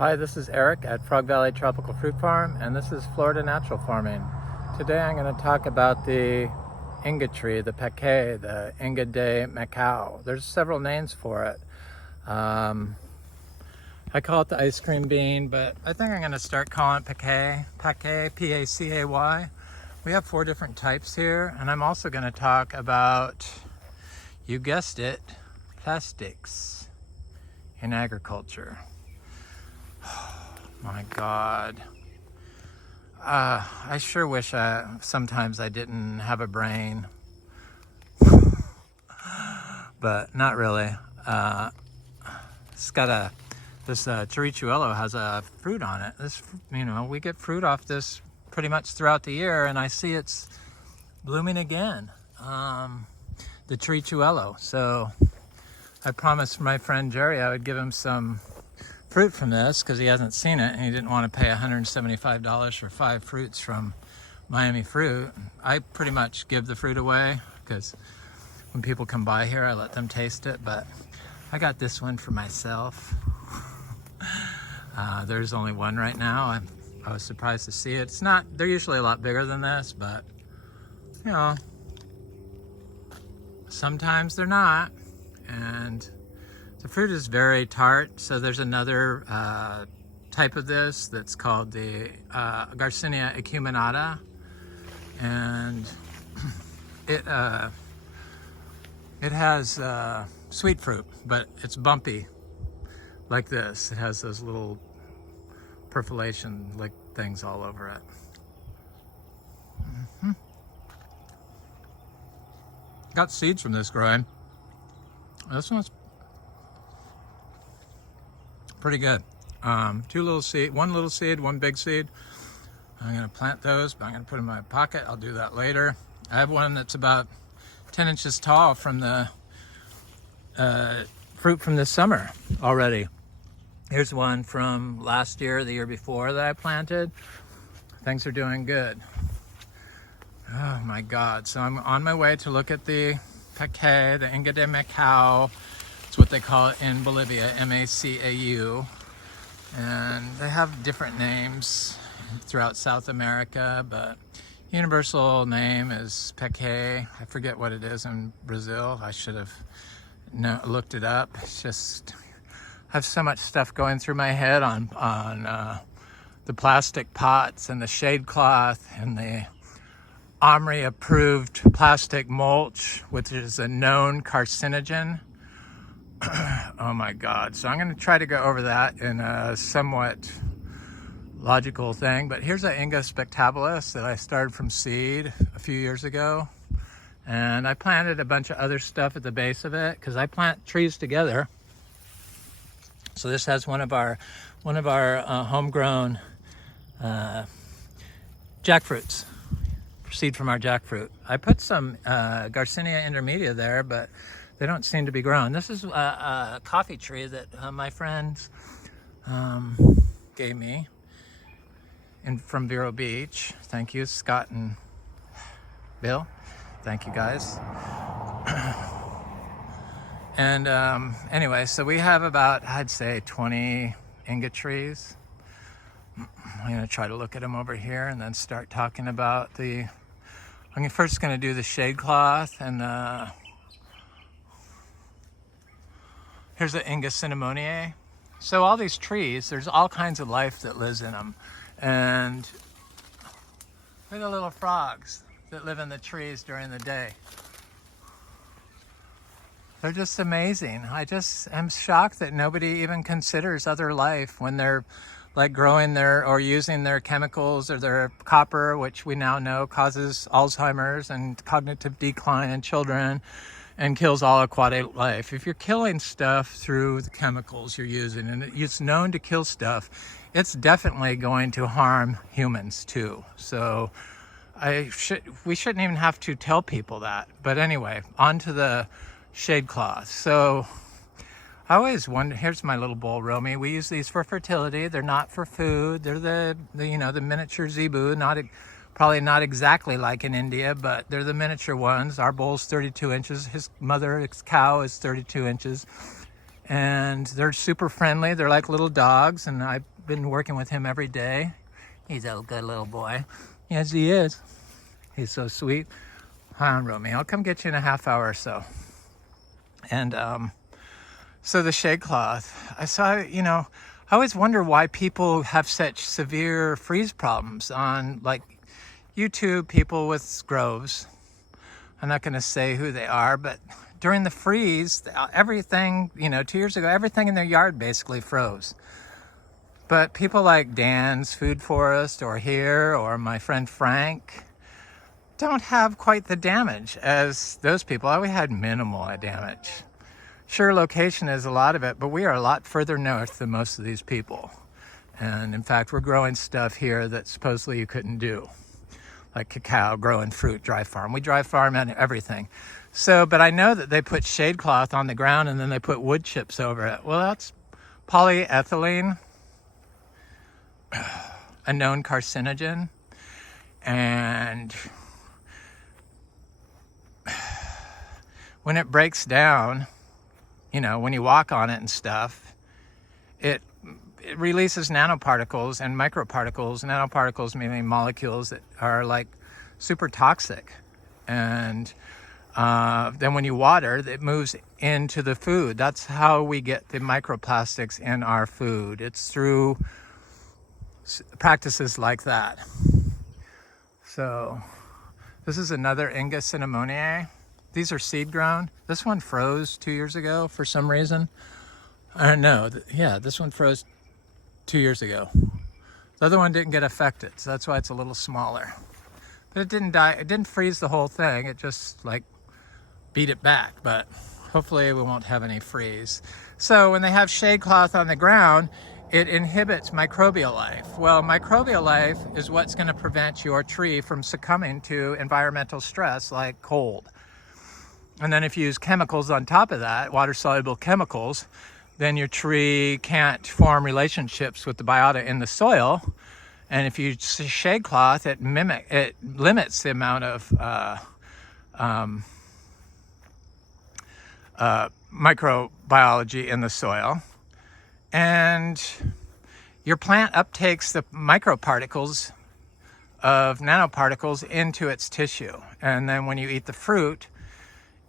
Hi, this is Eric at Frog Valley Tropical Fruit Farm, and this is Florida Natural Farming. Today I'm going to talk about the Inga tree, the Paquet, the Inga de Macao. There's several names for it. I call it the ice cream bean, but I think I'm going to start calling it Paquet, P-A-C-A-Y. We have 4 different types here, and I'm also going to talk about, you guessed it, plastics in agriculture. My God. I sure wish sometimes I didn't have a brain, but not really. It's got this Charichuelo has a fruit on it. This, we get fruit off this pretty much throughout the year, and I see it's blooming again. The Charichuelo. So I promised my friend Jerry I would give him some fruit from this because he hasn't seen it and he didn't want to pay $175 for 5 fruits from Miami Fruit. I pretty much give the fruit away because when people come by here I let them taste it, but I got this one for myself. There's only one right now. I was surprised to see it. They're usually a lot bigger than this, but sometimes they're not. And the fruit is very tart, so there's another type of this that's called the Garcinia acuminata, and it has sweet fruit, but it's bumpy like this. It has those little perforation like things all over it. Got seeds from this growing. This one's pretty good. 2 little seed, 1 little seed, 1 big seed. I'm gonna plant those, but I'm gonna put them in my pocket. I'll do that later. I have one that's about 10 inches tall from the fruit from this summer already. Here's one from last year, the year before that I planted. Things are doing good. Oh my God. So I'm on my way to look at the Paquet, the Inga de Macao. It's what they call it in Bolivia, M-A-C-A-U. And they have different names throughout South America, but universal name is Paquet. I forget what it is in Brazil. I should have looked it up. It's just, I have so much stuff going through my head on the plastic pots and the shade cloth and the OMRI approved plastic mulch, which is a known carcinogen. Oh my God. So I'm going to try to go over that in a somewhat logical thing. But here's an Inga Spectabilis that I started from seed a few years ago. And I planted a bunch of other stuff at the base of it because I plant trees together. So this has one of our homegrown jackfruits, seed from our jackfruit. I put some Garcinia intermedia there, but they don't seem to be growing. This is a coffee tree that my friends gave me from Vero Beach. Thank you, Scott and Bill. Thank you, guys. And anyway, so we have about, I'd say, 20 Inga trees. I'm gonna try to look at them over here and then start talking about I'm first gonna do the shade cloth and here's the Inga Cinnamonea. So all these trees, there's all kinds of life that lives in them. And look at the little frogs that live in the trees during the day. They're just amazing. I just am shocked that nobody even considers other life when they're like growing or using their chemicals or their copper, which we now know causes Alzheimer's and cognitive decline in children and kills all aquatic life. If you're killing stuff through the chemicals you're using, and it's known to kill stuff, it's definitely going to harm humans too. So we shouldn't even have to tell people that. But anyway, on to the shade cloth. So I always wonder, here's my little bowl, Romy. We use these for fertility. They're not for food. They're the miniature zebu, probably not exactly like in India, but they're the miniature ones. Our bowl's 32 inches. His cow is 32 inches. and they're super friendly. They're like little dogs, and I've been working with him every day. He's a good little boy. Yes, he is. He's so sweet. Hi, Romy. I'll come get you in a half hour or so. And so the shade cloth, I saw, you know, I always wonder why people have such severe freeze problems on like YouTube, people with groves. I'm not going to say who they are, but during the freeze, everything, you know, 2 years ago, everything in their yard basically froze. But people like Dan's Food Forest or here or my friend Frank don't have quite the damage as those people. We had minimal damage. Sure, location is a lot of it, but we are a lot further north than most of these people. And in fact, we're growing stuff here that supposedly you couldn't do. Like cacao, growing fruit, dry farm. We dry farm and everything. So, but I know that they put shade cloth on the ground and then they put wood chips over it. Well, that's polyethylene, a known carcinogen. And when it breaks down, you know, when you walk on it and stuff, it releases nanoparticles and microparticles. Nanoparticles meaning molecules that are like super toxic. And then when you water, it moves into the food. That's how we get the microplastics in our food. It's through practices like that. So this is another Inga Cinnamonea. These are seed grown. This one froze 2 years ago for some reason. No, yeah, this one froze 2 years ago. The other one didn't get affected, so that's why it's a little smaller. But it didn't die. It didn't freeze the whole thing. It just like beat it back, but hopefully we won't have any freeze. So when they have shade cloth on the ground, it inhibits microbial life. Well, microbial life is what's going to prevent your tree from succumbing to environmental stress like cold. And then if you use chemicals on top of that, water-soluble chemicals, then your tree can't form relationships with the biota in the soil. And if you use shade cloth, it limits the amount of microbiology in the soil. And your plant uptakes the microparticles of nanoparticles into its tissue. And then when you eat the fruit,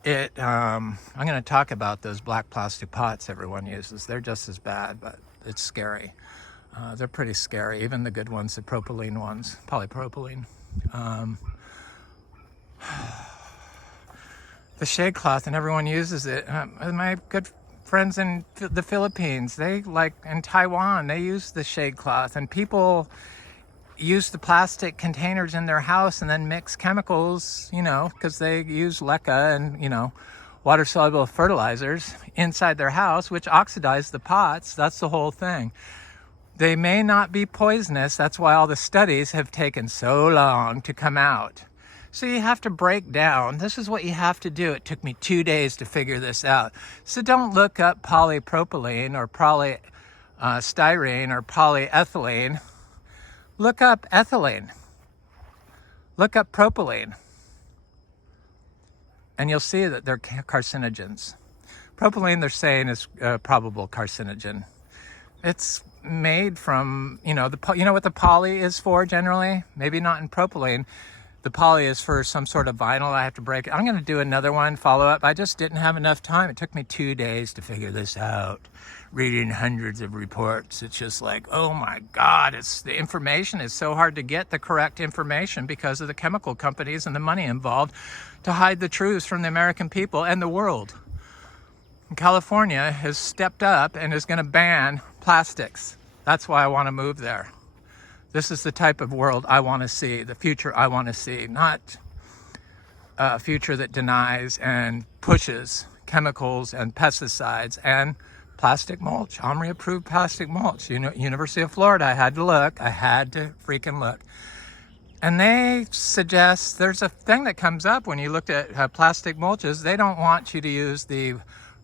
I'm going to talk about those black plastic pots everyone uses. They're just as bad, but it's scary. They're pretty scary, even the good ones, the propylene ones, polypropylene. The shade cloth, and everyone uses it. My good friends in the Philippines, they like in Taiwan, they use the shade cloth, and people use the plastic containers in their house and then mix chemicals, you know, because they use leca and, you know, water-soluble fertilizers inside their house, which oxidize the pots. That's the whole thing. They may not be poisonous. That's why all the studies have taken so long to come out. So you have to break down. This is what you have to do. It took me 2 days to figure this out. So don't look up polypropylene or polystyrene or polyethylene. Look up ethylene. Look up propylene. And you'll see that they're carcinogens. Propylene, they're saying, is a probable carcinogen. It's made from, you know what the poly is for generally? Maybe not in propylene. The poly is for some sort of vinyl. I have to break it. I'm going to do another one, follow up. I just didn't have enough time. It took me 2 days to figure this out. Reading hundreds of reports. It's just like, oh my God, the information is so hard to get the correct information because of the chemical companies and the money involved to hide the truths from the American people and the world. And California has stepped up and is going to ban plastics. That's why I want to move there. This is the type of world I want to see, the future I want to see, not a future that denies and pushes chemicals and pesticides and plastic mulch, OMRI approved plastic mulch. University of Florida, I had to freaking look. And they suggest, there's a thing that comes up when you look at plastic mulches, they don't want you to use the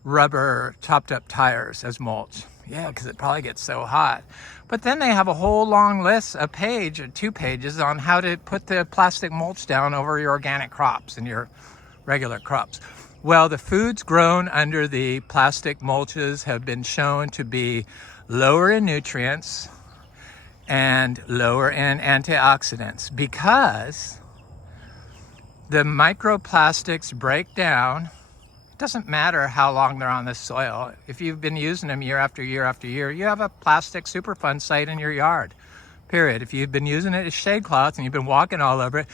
rubber chopped up tires as mulch. Yeah, because it probably gets so hot. But then they have a whole long list, a page or 2 pages on how to put the plastic mulch down over your organic crops and your regular crops. Well, the foods grown under the plastic mulches have been shown to be lower in nutrients and lower in antioxidants because the microplastics break down. It doesn't matter how long they're on the soil. If you've been using them year after year after year, you have a plastic Superfund site in your yard, period. If you've been using it as shade cloth and you've been walking all over it,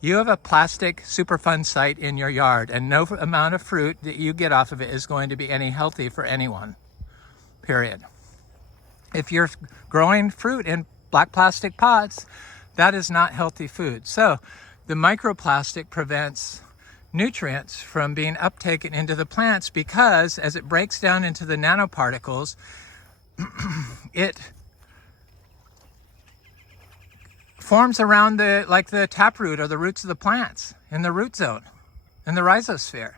you have a plastic Superfund site in your yard, and no amount of fruit that you get off of it is going to be any healthy for anyone, period. If you're growing fruit in black plastic pots, that is not healthy food. So the microplastic prevents nutrients from being uptaken into the plants because as it breaks down into the nanoparticles, it forms around the taproot or the roots of the plants in the root zone, in the rhizosphere,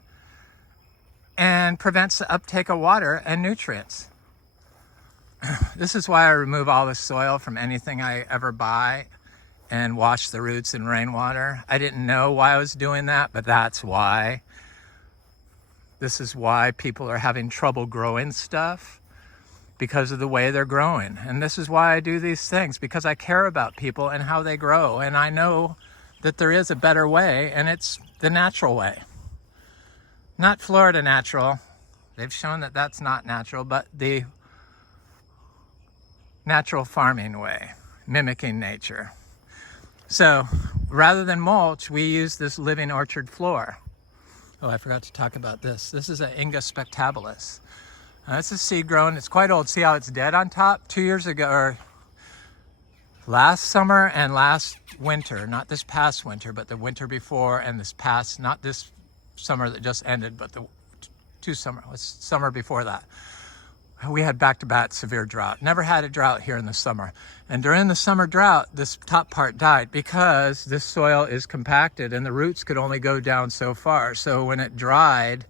and prevents the uptake of water and nutrients. This is why I remove all the soil from anything I ever buy and wash the roots in rainwater. I didn't know why I was doing that, but that's why. This is why people are having trouble growing stuff, because of the way they're growing. And this is why I do these things, because I care about people and how they grow. And I know that there is a better way, and it's the natural way. Not Florida natural. They've shown that that's not natural, but the natural farming way, mimicking nature. So rather than mulch, we use this living orchard floor. Oh, I forgot to talk about this. This is an Inga Spectabilis. This is seed grown. It's quite old. See how it's dead on top? 2 years ago, or last summer and last winter, not this past winter, but the winter before, and this past, not this summer that just ended, but the summer before that. We had back-to-back severe drought. Never had a drought here in the summer. And during the summer drought, this top part died because this soil is compacted and the roots could only go down so far. So when it dried,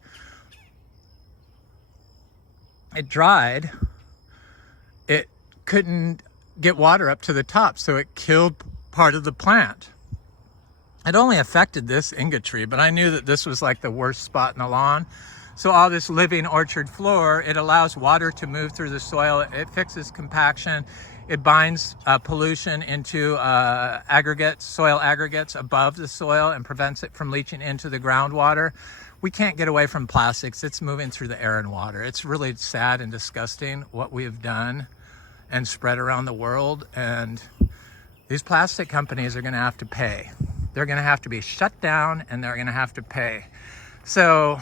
it couldn't get water up to the top, so it killed part of the plant. It only affected this Inga tree, but I knew that this was like the worst spot in the lawn. So all this living orchard floor, it allows water to move through the soil. It fixes compaction. It binds pollution into soil aggregates above the soil and prevents it from leaching into the groundwater. We can't get away from plastics. It's moving through the air and water. It's really sad and disgusting what we have done and spread around the world. And these plastic companies are going to have to pay. They're going to have to be shut down, and they're going to have to pay. So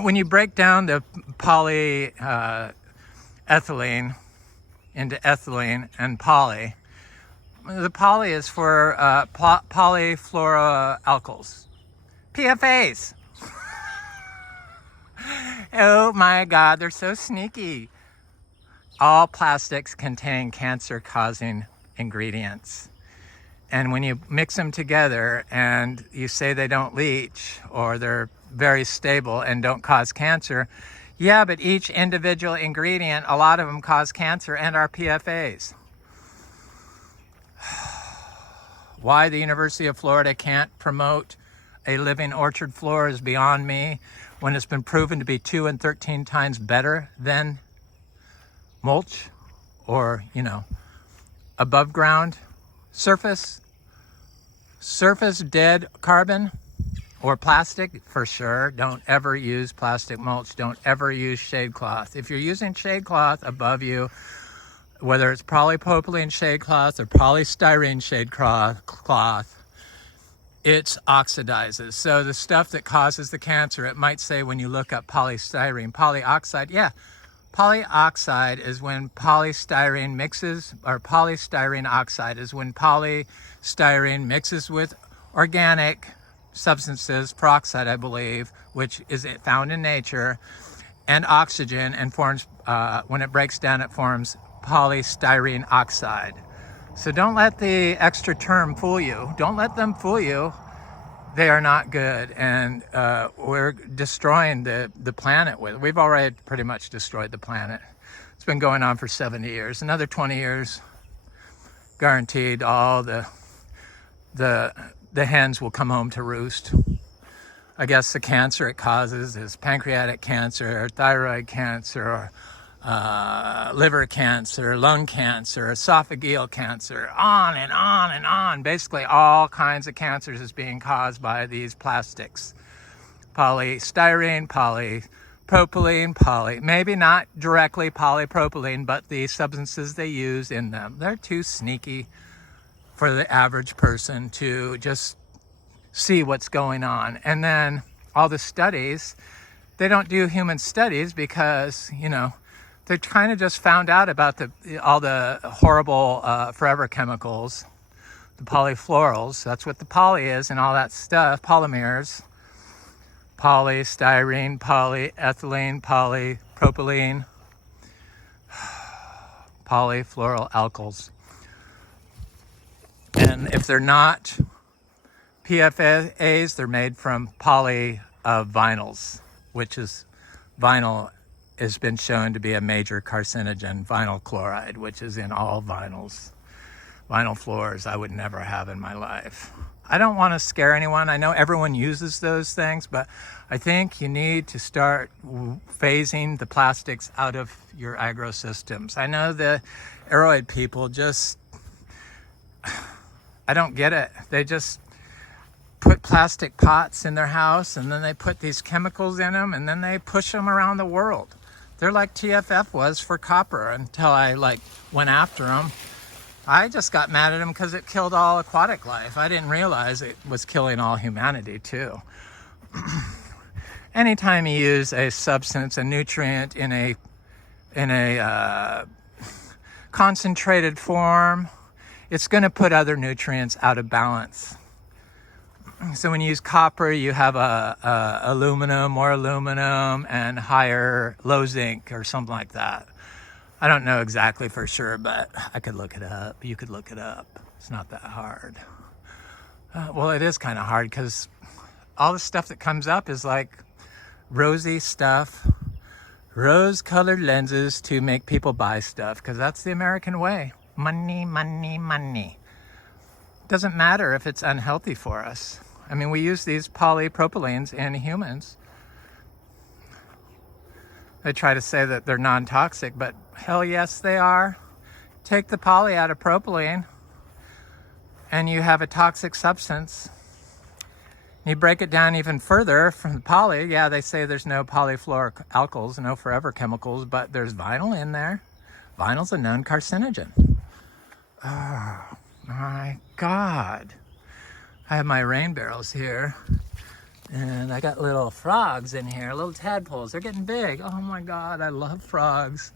when you break down the polyethylene into ethylene and poly, the poly is for polyfluoroalkyls, PFAs. Oh my God, they're so sneaky. All plastics contain cancer-causing ingredients. And when you mix them together and you say they don't leach or they're very stable and don't cause cancer, yeah, but each individual ingredient, a lot of them cause cancer and are PFAs. Why the University of Florida can't promote a living orchard floor is beyond me, when it's been proven to be 2 and 13 times better than mulch or, above ground surface dead carbon or plastic. For sure, don't ever use plastic mulch. Don't ever use shade cloth. If you're using shade cloth above you, whether it's polypropylene shade cloth or polystyrene shade cloth, it oxidizes. So the stuff that causes the cancer, it might say when you look up polystyrene, polyoxide, yeah, polyoxide is when polystyrene mixes, or polystyrene oxide is when polystyrene mixes with organic substances, peroxide, I believe, which is found in nature, and oxygen, and forms, when it breaks down, it forms polystyrene oxide. So don't let the extra term fool you. Don't let them fool you. They are not good, and we're destroying the planet with it. We've already pretty much destroyed the planet. It's been going on for 70 years. Another 20 years, guaranteed, all the hens will come home to roost. I guess the cancer it causes is pancreatic cancer, or thyroid cancer, or liver cancer, lung cancer, esophageal cancer, on and on and on. Basically, all kinds of cancers is being caused by these plastics. Polystyrene, polypropylene, maybe not directly polypropylene, but the substances they use in them. They're too sneaky for the average person to just see what's going on. And then all the studies, they don't do human studies because, you know, they kind of just found out about all the horrible forever chemicals, the polyfluorals. That's what the poly is and all that stuff, polymers, polystyrene, polyethylene, polypropylene, polyfluoroalkyls. And if they're not PFAs, they're made from polyvinyls, which is vinyl has been shown to be a major carcinogen, vinyl chloride, which is in all vinyls. Vinyl floors I would never have in my life. I don't want to scare anyone. I know everyone uses those things, but I think you need to start phasing the plastics out of your agro systems. I know the aeroid people just, I don't get it. They just put plastic pots in their house and then they put these chemicals in them and then they push them around the world. They're like TFF was for copper until I went after them. I just got mad at them because it killed all aquatic life. I didn't realize it was killing all humanity too. Anytime you use a substance, a nutrient in a concentrated form, it's going to put other nutrients out of balance. So when you use copper, you have more aluminum and higher low zinc or something like that. I don't know exactly for sure, but I could look it up. You could look it up. It's not that hard. Well, it is kind of hard because all the stuff that comes up is like rosy stuff, rose-colored lenses to make people buy stuff because that's the American way. Money, money, money. Doesn't matter if it's unhealthy for us. I mean, we use these polypropylenes in humans. They try to say that they're non-toxic, but hell yes, they are. Take the poly out of propylene and you have a toxic substance. You break it down even further from the poly. Yeah, they say there's no polyfluoroalkyls, no forever chemicals, but there's vinyl in there. Vinyl's a known carcinogen. Oh my God. I have my rain barrels here and I got little frogs in here, little tadpoles. They're getting big. Oh my God, I love frogs.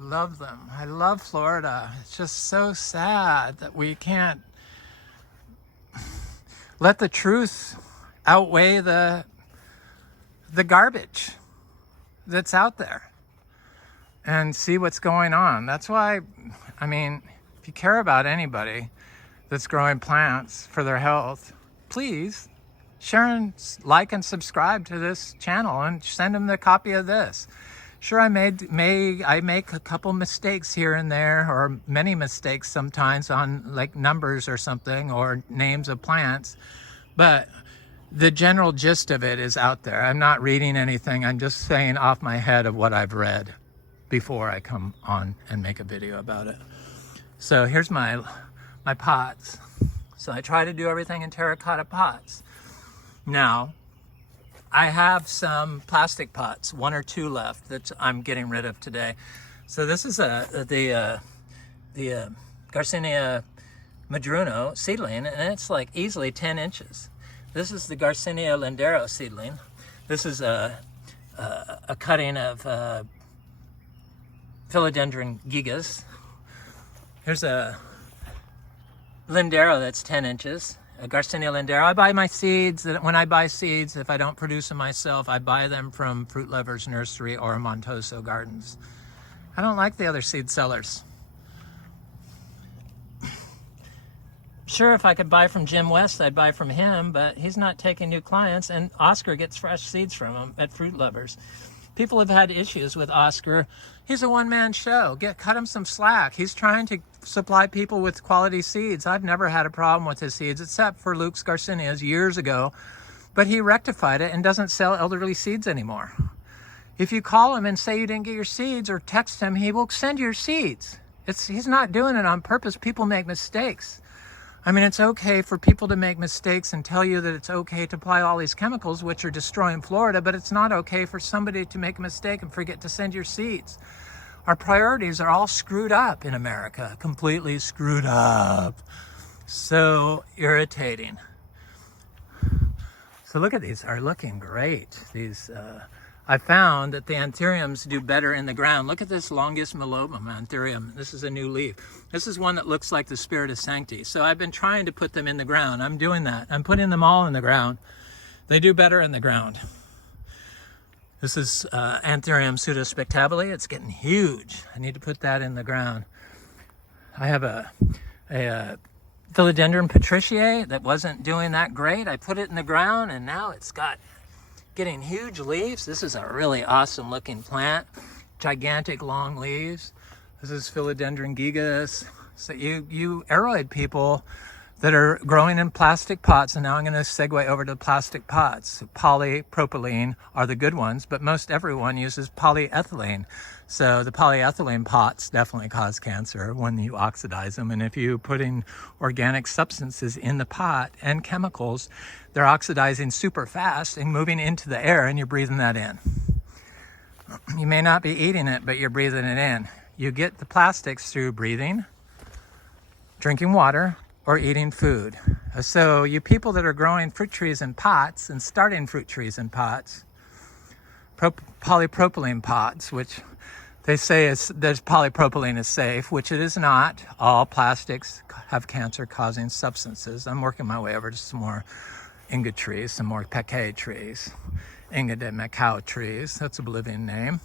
Love them. I love Florida. It's just so sad that we can't let the truth outweigh the garbage that's out there and see what's going on. That's why, I mean, if you care about anybody that's growing plants for their health, please share and like and subscribe to this channel and send them the copy of this. Sure, I make a couple mistakes here and there, or many mistakes sometimes on like numbers or something, or names of plants, but the general gist of it is out there. I'm not reading anything. I'm just saying off my head of what I've read before I come on and make a video about it. So here's my pots. So I try to do everything in terracotta pots. Now, I have some plastic pots, 1 or 2 left that I'm getting rid of today. So this is the Garcinia Madruno seedling, and it's like easily 10 inches. This is the Garcinia lindero seedling. This is a cutting of Philodendron gigas. Here's a lindero that's 10 inches, a Garcinia lindero. I buy my seeds. When I buy seeds, if I don't produce them myself, I buy them from Fruit Lovers Nursery or Montoso Gardens. I don't like the other seed sellers. Sure, if I could buy from Jim West, I'd buy from him, but he's not taking new clients, and Oscar gets fresh seeds from him at Fruit Lovers. People have had issues with Oscar. He's a one-man show. Cut him some slack. He's trying to supply people with quality seeds. I've never had a problem with his seeds, except for Luke's Garcinias years ago. but he rectified it and doesn't sell elderly seeds anymore. If you call him and say you didn't get your seeds or text him, he will send your seeds. He's not doing it on purpose. People make mistakes. I mean, it's okay for people to make mistakes and tell you that it's okay to apply all these chemicals which are destroying Florida, but it's not okay for somebody to make a mistake and forget to send your seeds. Our priorities are all screwed up in America, completely screwed up. So irritating. So look at these, are looking great. These, I found that the anthuriums do better in the ground. Look at this Longus malobum anthurium. This is a new leaf. This is one that looks like the Spiritus Sancti. So I've been trying to put them in the ground. I'm doing that. I'm putting them all in the ground. They do better in the ground. This is Anthurium Spectabilis. It's getting huge. I need to put that in the ground. I have a Philodendron Patriciae that wasn't doing that great. I put it in the ground and now it's getting huge leaves. This is a really awesome looking plant. Gigantic long leaves. This is Philodendron gigas. So you aeroid people that are growing in plastic pots, and now I'm going to segue over to plastic pots. Polypropylene are the good ones, but most everyone uses polyethylene. So the polyethylene pots definitely cause cancer when you oxidize them. And if you put in organic substances in the pot and chemicals, they're oxidizing super fast and moving into the air, and you're breathing that in. You may not be eating it, but you're breathing it in. You get the plastics through breathing, drinking water, or eating food. So you people that are growing fruit trees in pots and starting fruit trees in pots, polypropylene pots, which they say there's polypropylene is safe, which it is not. All plastics have cancer-causing substances. I'm working my way over to some more Inga trees, some more Peque trees, Inga de Macau trees. That's a Bolivian name.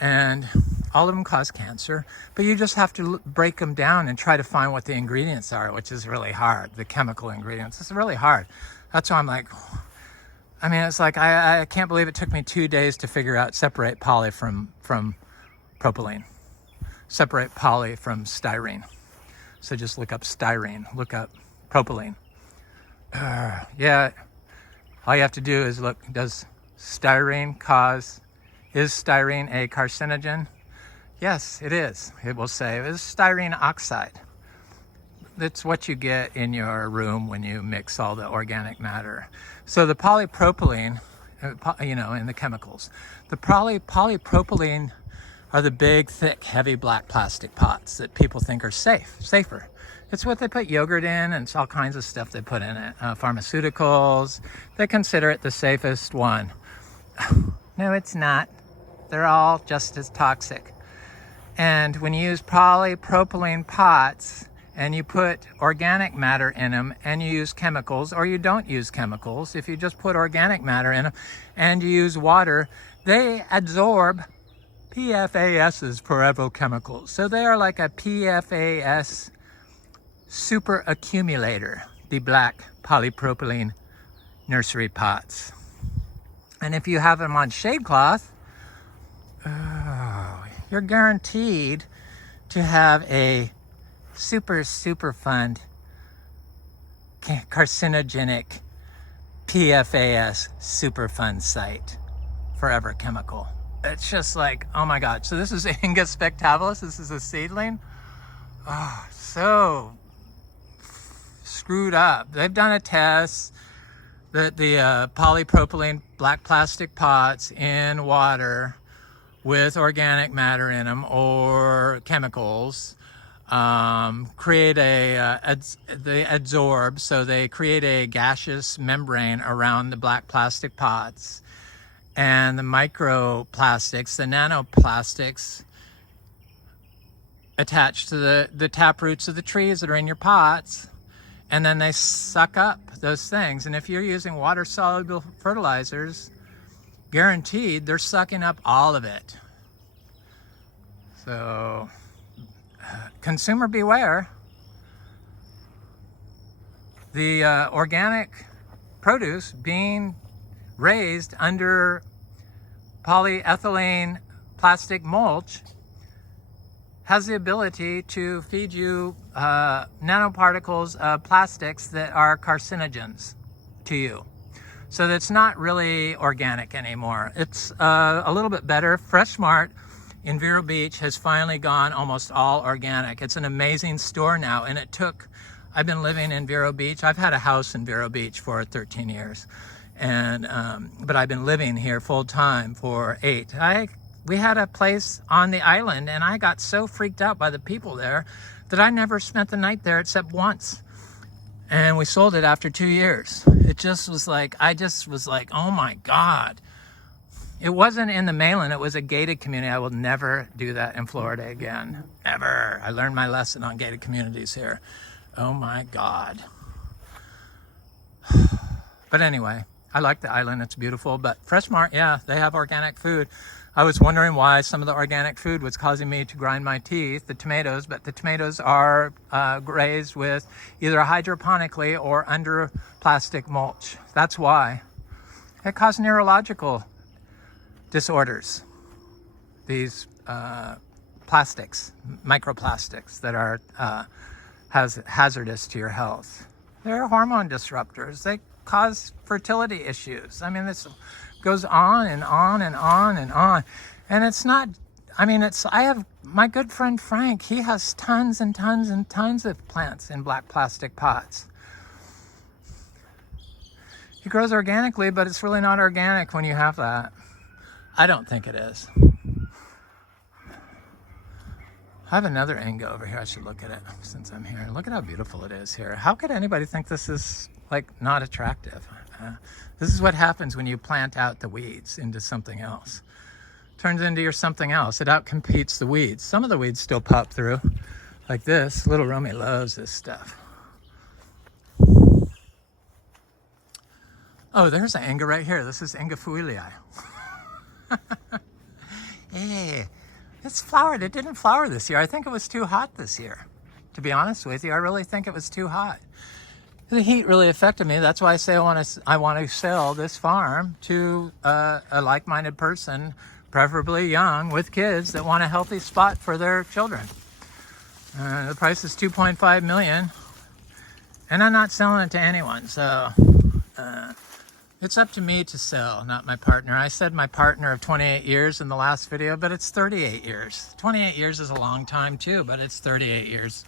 And all of them cause cancer, but you just have to break them down and try to find what the ingredients are, which is really hard. The chemical ingredients, it's really hard. That's why I'm like, I mean, it's like, I can't believe it took me 2 days to figure out, separate poly from propylene, separate poly from styrene. So just look up styrene, look up propylene. Yeah, all you have to do is look, is styrene a carcinogen? Yes, it is. It will say it's styrene oxide. That's what you get in your room when you mix all the organic matter. So the polypropylene, in the chemicals, the polypropylene are the big, thick, heavy black plastic pots that people think are safer. It's what they put yogurt in, and it's all kinds of stuff they put in it. Pharmaceuticals, they consider it the safest one. No, it's not. They're all just as toxic. And when you use polypropylene pots and you put organic matter in them and you use chemicals, or you don't use chemicals, if you just put organic matter in them and you use water, they absorb PFASs, chemicals. So they are like a PFAS super accumulator, the black polypropylene nursery pots. And if you have them on shade cloth, you're guaranteed to have a super fun carcinogenic PFAS super fun site, forever chemical. It's just like, oh my God. So this is Inga Spectabilis. This is a seedling. Oh, so screwed up. They've done a test that the polypropylene black plastic pots in water with organic matter in them or chemicals they adsorb, so they create a gaseous membrane around the black plastic pots, and the microplastics, the nanoplastics, attach to the tap roots of the trees that are in your pots, and then they suck up those things. And if you're using water soluble fertilizers, guaranteed they're sucking up all of it. So consumer beware. The organic produce being raised under polyethylene plastic mulch has the ability to feed you nanoparticles of plastics that are carcinogens to you. So that's not really organic anymore. It's a little bit better. Fresh Mart in Vero Beach has finally gone almost all organic. It's an amazing store now, and I've been living in Vero Beach. I've had a house in Vero Beach for 13 years, and but I've been living here full time for 8. We had a place on the island, and I got so freaked out by the people there that I never spent the night there except once. And we sold it after 2 years. It just was like, I just was like, oh my God. It wasn't in the mainland, it was a gated community. I will never do that in Florida again, ever. I learned my lesson on gated communities here. Oh my God. But anyway, I like the island, it's beautiful. But Fresh Mart, yeah, they have organic food. I was wondering why some of the organic food was causing me to grind my teeth, the tomatoes, but the tomatoes are raised with either hydroponically or under plastic mulch. That's why. It caused neurological disorders. These plastics, microplastics that are hazardous to your health. They're hormone disruptors. They cause fertility issues. I mean, this goes on and on and on and on. And it's not, I mean, I have my good friend Frank, he has tons and tons and tons of plants in black plastic pots. He grows organically, but it's really not organic when you have that. I don't think it is. I have another Inga over here. I should look at it since I'm here. Look at how beautiful it is here. How could anybody think this is like not attractive? This is what happens when you plant out the weeds into something else. Turns into your something else. It outcompetes the weeds. Some of the weeds still pop through, like this. Little Romy loves this stuff. Oh, there's an Inga right here. This is Inga Feuilli. Hey, it's flowered. It didn't flower this year. I think it was too hot this year. To be honest with you, I really think it was too hot. The heat really affected me. That's why I say I want to sell this farm to a like-minded person, preferably young, with kids that want a healthy spot for their children. The price is $2.5 million, and I'm not selling it to anyone. So it's up to me to sell, not my partner. I said my partner of 28 years in the last video, but it's 38 years. 28 years is a long time too, but it's 38 years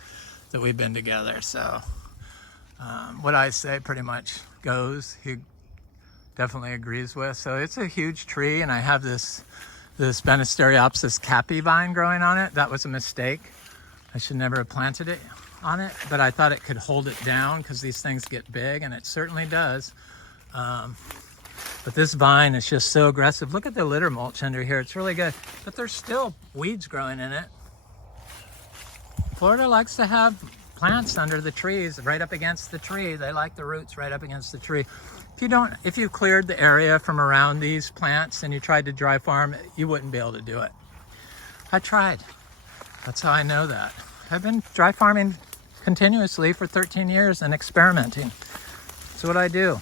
that we've been together. So what I say pretty much goes. He definitely agrees with. So it's a huge tree, and I have this Banisteriopsis capi vine growing on it. That was a mistake. I should never have planted it on it, but I thought it could hold it down because these things get big, and it certainly does. But this vine is just so aggressive. Look at the litter mulch under here. It's really good, but there's still weeds growing in it. Florida likes to have plants under the trees, right up against the tree. They like the roots right up against the tree. If you cleared the area from around these plants and you tried to dry farm, you wouldn't be able to do it. I tried. That's how I know that. I've been dry farming continuously for 13 years and experimenting. That's what I do.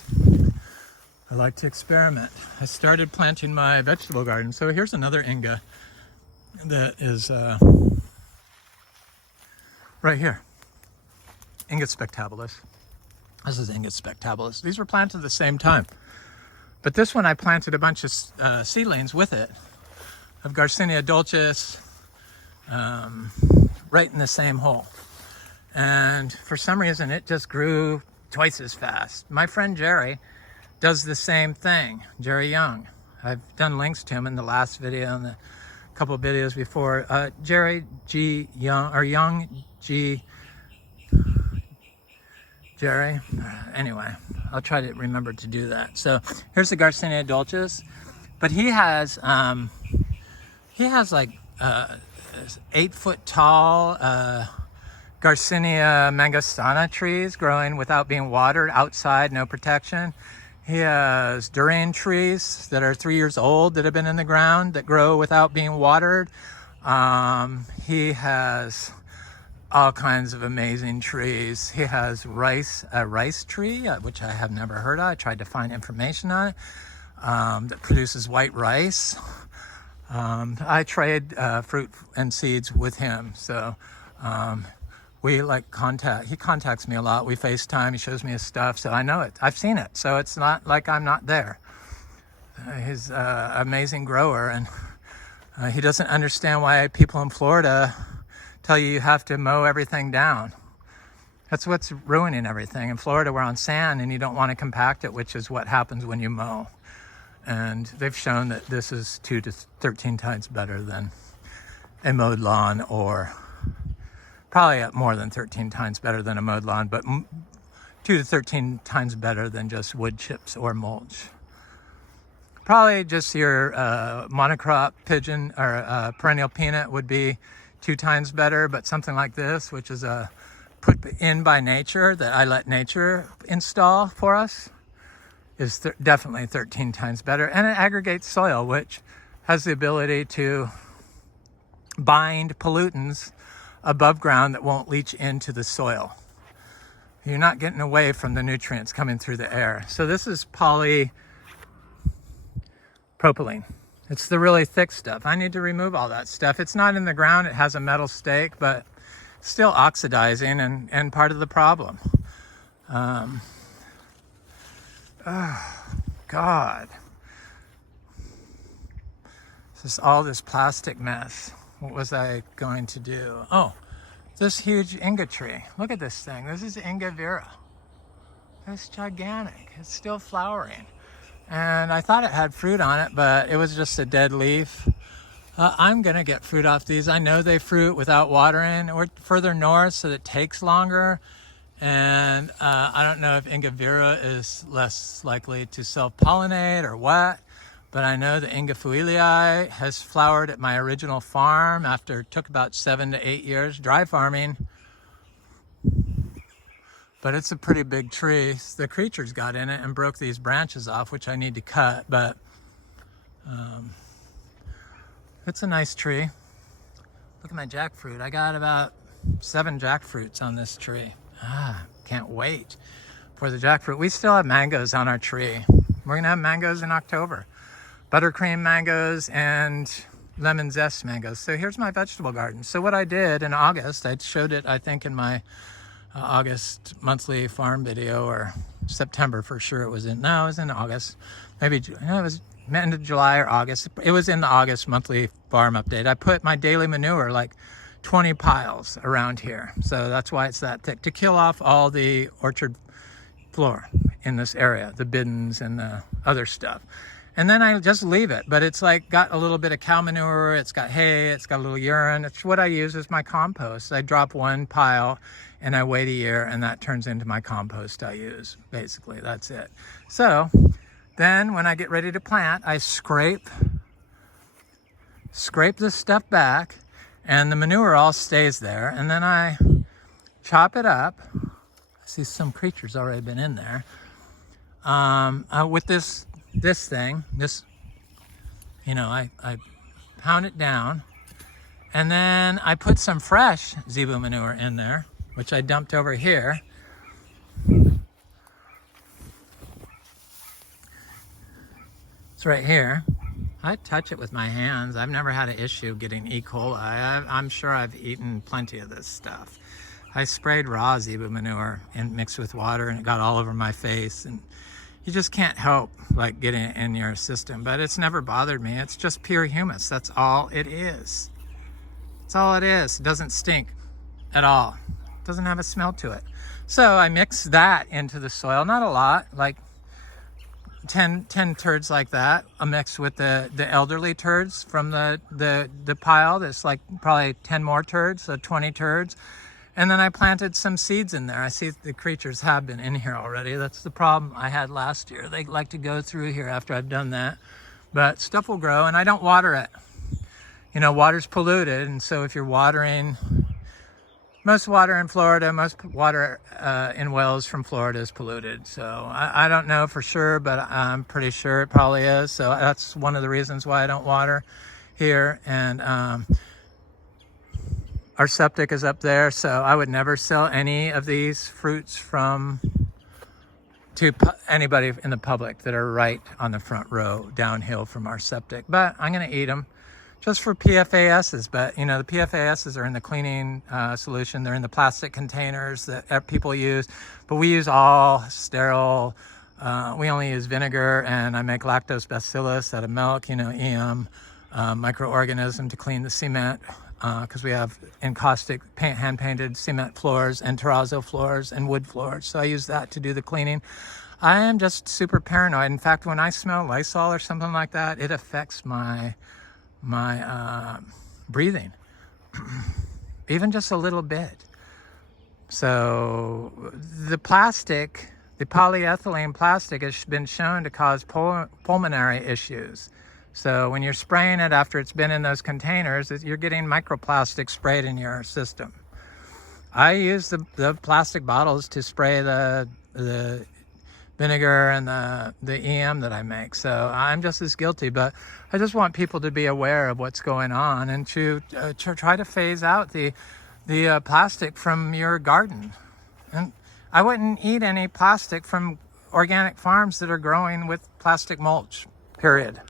I like to experiment. I started planting my vegetable garden. So here's another Inga that is right here. Inga Spectabilis. This is Inga Spectabilis. These were planted at the same time. But this one I planted a bunch of seedlings with it of Garcinia dulcis right in the same hole. And for some reason it just grew twice as fast. My friend Jerry does the same thing, Jerry Young. I've done links to him in the last video and a couple of videos before. Jerry G. Young, or Young G. Jerry. Anyway, I'll try to remember to do that. So here's the Garcinia dulcis, but he has like 8-foot tall Garcinia mangostana trees growing without being watered outside, no protection. He has durian trees that are 3 years old that have been in the ground that grow without being watered. He has all kinds of amazing trees. He has a rice tree, which I have never heard of. I tried to find information on it, that produces white rice. I trade fruit and seeds with him. So we like he contacts me a lot. We FaceTime, he shows me his stuff, so I know it. I've seen it, so it's not like I'm not there. He's an amazing grower, and he doesn't understand why people in Florida tell you have to mow everything down. That's what's ruining everything. In Florida, we're on sand, and you don't want to compact it, which is what happens when you mow. And they've shown that this is 2 to 13 times better than a mowed lawn, or probably more than 13 times better than a mowed lawn, but 2 to 13 times better than just wood chips or mulch. Probably just your monocrop pigeon or perennial peanut would be 2 times better, but something like this, which is put in by nature, that I let nature install for us, is definitely 13 times better. And it aggregates soil, which has the ability to bind pollutants above ground that won't leach into the soil. You're not getting away from the nutrients coming through the air. So this is polypropylene. It's the really thick stuff. I need to remove all that stuff. It's not in the ground. It has a metal stake, but still oxidizing and part of the problem. Oh, God. This is all this plastic mess. What was I going to do? Oh, this huge Inga tree. Look at this thing. This is Inga Vero. It's gigantic. It's still flowering. And I thought it had fruit on it, but it was just a dead leaf. I'm going to get fruit off these. I know they fruit without watering. We're further north, so it takes longer. And I don't know if Inga Vero is less likely to self-pollinate or what. But I know the Inga Feuilli has flowered at my original farm after it took about 7 to 8 years dry farming. But it's a pretty big tree. The creatures got in it and broke these branches off, which I need to cut, but it's a nice tree. Look at my jackfruit. I got about 7 jackfruits on this tree. Can't wait for the jackfruit. We still have mangoes on our tree. We're gonna have mangoes in October. Buttercream mangoes and lemon zest mangoes. So here's my vegetable garden. So what I did in August, I showed it, I think, in my August monthly farm video, or September for sure it was in. No, it was in August. Maybe it was end of July or August. It was in the August monthly farm update. I put my daily manure, like 20 piles around here. So that's why it's that thick, to kill off all the orchard floor in this area, the bidens and the other stuff. And then I just leave it, but it's like got a little bit of cow manure, it's got hay, it's got a little urine. It's what I use as my compost. I drop 1 pile and I wait a year, and that turns into my compost I use. Basically, that's it. So then when I get ready to plant, I scrape this stuff back, and the manure all stays there. And then I chop it up. I see some creatures already been in there. With this thing, I pound it down, and then I put some fresh zebu manure in there, which I dumped over here. It's right here. I touch it with my hands. I've never had an issue getting E. coli. I'm sure I've eaten plenty of this stuff. I sprayed raw zebu manure and mixed with water, and it got all over my face, and you just can't help like getting it in your system. But it's never bothered me. It's just pure humus. That's all it is. That's all it is. It doesn't stink at all. It doesn't have a smell to it. So I mix that into the soil. Not a lot, like 10 turds like that. I mix with the elderly turds from the pile. That's like probably 10 more turds, so 20 turds. And then I planted some seeds in there. I see the creatures have been in here already. That's the problem I had last year. They like to go through here after I've done that. But stuff will grow, and I don't water it. Water's polluted, and so if you're watering, most water in Florida, most water in wells from Florida is polluted. So I don't know for sure, but I'm pretty sure it probably is. So that's one of the reasons why I don't water here. And our septic is up there, so I would never sell any of these fruits to anybody in the public that are right on the front row downhill from our septic. But I'm going to eat them just for PFASs, but you know, the PFASs are in the cleaning solution. They're in the plastic containers that people use, but we use all sterile. We only use vinegar, and I make lactose bacillus out of milk, you know, EM microorganism to clean the cement, because we have encaustic hand painted cement floors and terrazzo floors and wood floors. So I use that to do the cleaning. I am just super paranoid. In fact, when I smell Lysol or something like that, it affects my breathing, even just a little bit. So the polyethylene plastic has been shown to cause pulmonary issues. So when you're spraying it after it's been in those containers, you're getting microplastics sprayed in your system. I use the plastic bottles to spray the vinegar and the EM that I make. So I'm just as guilty, but I just want people to be aware of what's going on and to try to phase out the plastic from your garden. And I wouldn't eat any plastic from organic farms that are growing with plastic mulch, period.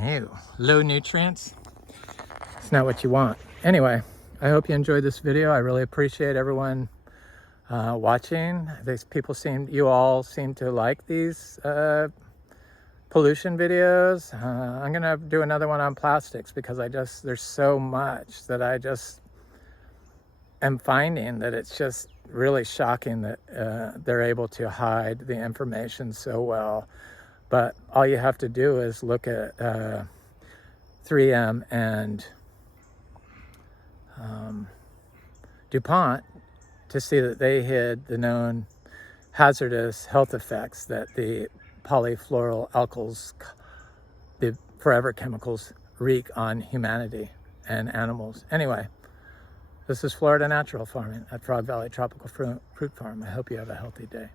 Ew, low nutrients. It's not what you want. Anyway, I hope you enjoyed this video. I really appreciate everyone watching. You all seem to like these pollution videos. I'm gonna do another one on plastics because there's so much that I just am finding that it's just really shocking that they're able to hide the information so well. But all you have to do is look at 3M and DuPont to see that they hid the known hazardous health effects that the polyfluoroalkyls, the forever chemicals, wreak on humanity and animals. Anyway, this is Florida Natural Farming at Frog Valley Tropical Fruit Farm. I hope you have a healthy day.